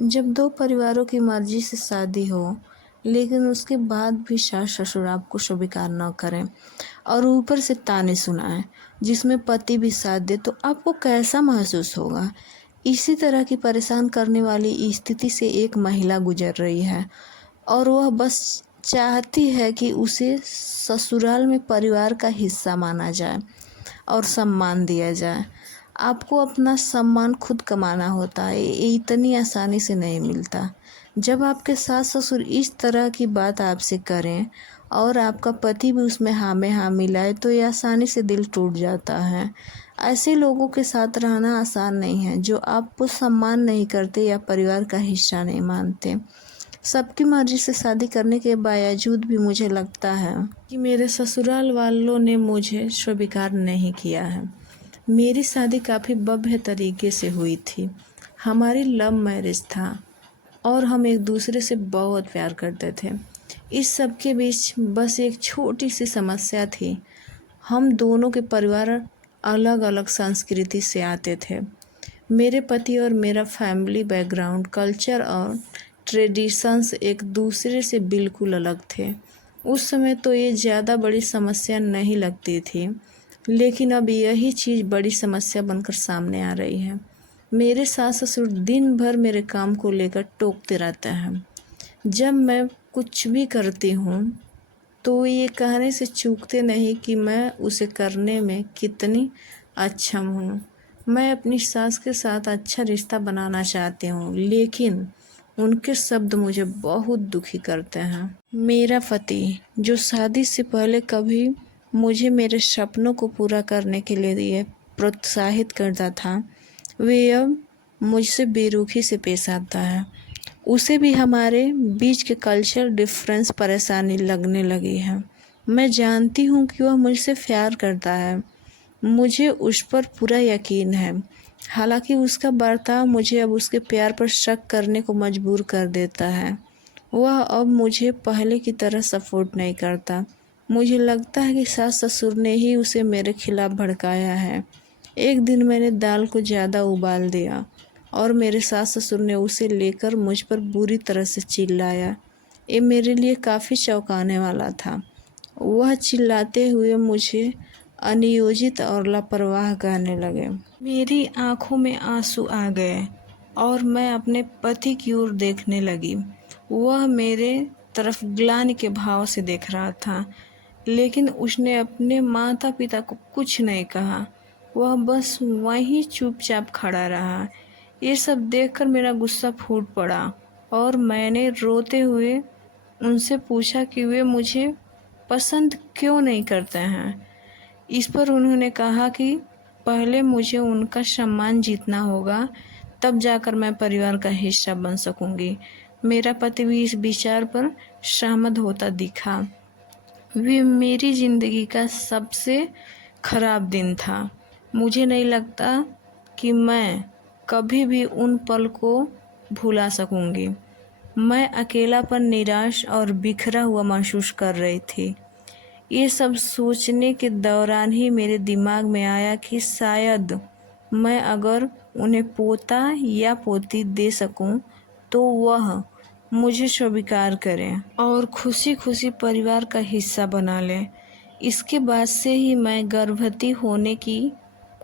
जब दो परिवारों की मर्जी से शादी हो, लेकिन उसके बाद भी सास ससुर आपको स्वीकार न करें और ऊपर से ताने सुनाएं, जिसमें पति भी साथ दे, तो आपको कैसा महसूस होगा? इसी तरह की परेशान करने वाली स्थिति से एक महिला गुजर रही है और वह बस चाहती है कि उसे ससुराल में परिवार का हिस्सा माना जाए और सम्मान दिया जाए। आपको अपना सम्मान खुद कमाना होता है, ये इतनी आसानी से नहीं मिलता। जब आपके सास ससुर इस तरह की बात आपसे करें और आपका पति भी उसमें हाँ में हाँ मिलाए, तो ये आसानी से दिल टूट जाता है। ऐसे लोगों के साथ रहना आसान नहीं है जो आपको सम्मान नहीं करते या परिवार का हिस्सा नहीं मानते। सबकी मर्जी से शादी करने के बावजूद भी मुझे लगता है कि मेरे ससुराल वालों ने मुझे स्वीकार नहीं किया है। मेरी शादी काफ़ी भव्य तरीके से हुई थी। हमारी लव मैरिज था और हम एक दूसरे से बहुत प्यार करते थे। इस सब के बीच बस एक छोटी सी समस्या थी। हम दोनों के परिवार अलग अलग संस्कृति से आते थे। मेरे पति और मेरा फैमिली बैकग्राउंड, कल्चर और ट्रेडिशंस एक दूसरे से बिल्कुल अलग थे। उस समय तो ये ज़्यादा बड़ी समस्या नहीं लगती थी, लेकिन अब यही चीज़ बड़ी समस्या बनकर सामने आ रही है। मेरे सास ससुर दिन भर मेरे काम को लेकर टोकते रहते हैं। जब मैं कुछ भी करती हूँ तो ये कहने से चूकते नहीं कि मैं उसे करने में कितनी अक्षम हूँ। मैं अपनी सास के साथ अच्छा रिश्ता बनाना चाहती हूँ, लेकिन उनके शब्द मुझे बहुत दुखी करते हैं। मेरा पति, जो शादी से पहले कभी मुझे मेरे सपनों को पूरा करने के लिए प्रोत्साहित करता था, वे अब मुझसे बेरुखी से पेश आता है। उसे भी हमारे बीच के कल्चर डिफरेंस परेशानी लगने लगी है। मैं जानती हूँ कि वह मुझसे प्यार करता है, मुझे उस पर पूरा यकीन है। हालांकि उसका बर्ताव मुझे अब उसके प्यार पर शक करने को मजबूर कर देता है। वह अब मुझे पहले की तरह सपोर्ट नहीं करता। मुझे लगता है कि सास ससुर ने ही उसे मेरे खिलाफ भड़काया है। एक दिन मैंने दाल को ज़्यादा उबाल दिया और मेरे सास ससुर ने उसे लेकर मुझ पर बुरी तरह से चिल्लाया। ये मेरे लिए काफ़ी चौंकाने वाला था। वह चिल्लाते हुए मुझे अनियोजित और लापरवाह कहने लगे। मेरी आंखों में आंसू आ गए और मैं अपने पति की ओर देखने लगी। वह मेरे तरफ ग्लानि के भाव से देख रहा था, लेकिन उसने अपने माता पिता को कुछ नहीं कहा। वह बस वहीं चुपचाप खड़ा रहा। ये सब देखकर मेरा गुस्सा फूट पड़ा और मैंने रोते हुए उनसे पूछा कि वे मुझे पसंद क्यों नहीं करते हैं। इस पर उन्होंने कहा कि पहले मुझे उनका सम्मान जीतना होगा, तब जाकर मैं परिवार का हिस्सा बन सकूंगी। मेरा पति भी इस विचार पर सहमत होता दिखा। वे मेरी ज़िंदगी का सबसे खराब दिन था। मुझे नहीं लगता कि मैं कभी भी उन पल को भुला सकूंगी। मैं अकेलापन, निराश और बिखरा हुआ महसूस कर रही थी। ये सब सोचने के दौरान ही मेरे दिमाग में आया कि शायद मैं अगर उन्हें पोता या पोती दे सकूं, तो वह मुझे स्वीकार करें और खुशी खुशी परिवार का हिस्सा बना लें। इसके बाद से ही मैं गर्भवती होने की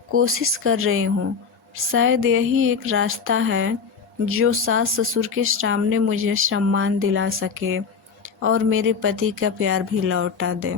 कोशिश कर रही हूँ। शायद यही एक रास्ता है जो सास ससुर के सामने मुझे सम्मान दिला सके और मेरे पति का प्यार भी लौटा दे।